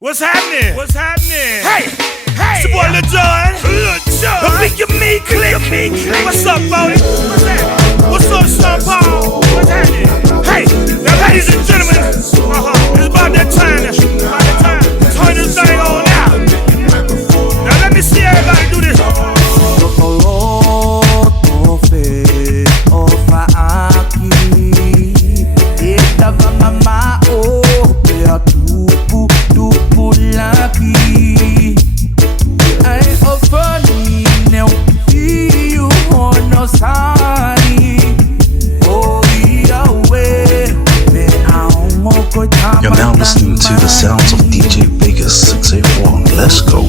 What's happening? What's happening? Hey, hey, it's your boy Lil Jon. Pick your meat, click. What's up, Bodie? What's that? What's up, Sean Paul? What's happening? Hey, now ladies and gentlemen, it's about that time. Turn this thing on out. Now let me see everybody do this. Loto fe ofa aqui. Estava mamá o pea tupu laki. Ai ofani ne fio honosani. Oh yawe me aongo ko tama. You're now listening to the sounds of DJ Vegas 684. Let's go.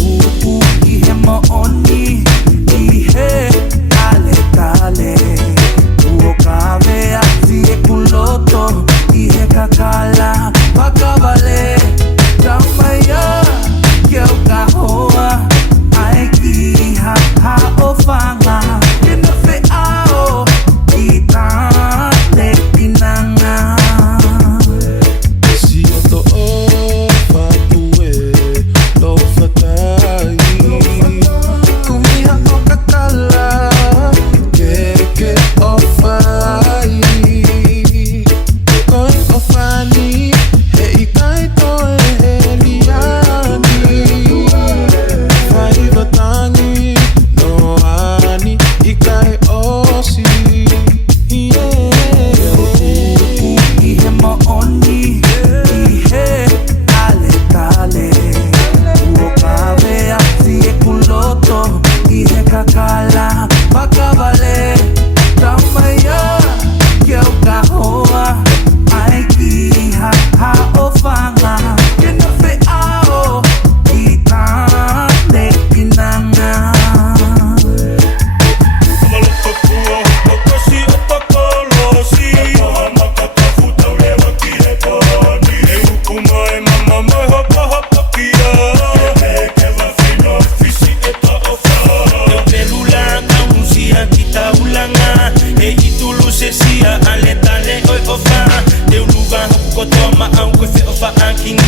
Loto, ihe kakala, pakabale, tamaya, kyoka hoa, aiki ha ofanga, kinafe ao, kita lekinanga. Si to ofa tuwe, lofa tai, kumiha o kakala, keke ofai. King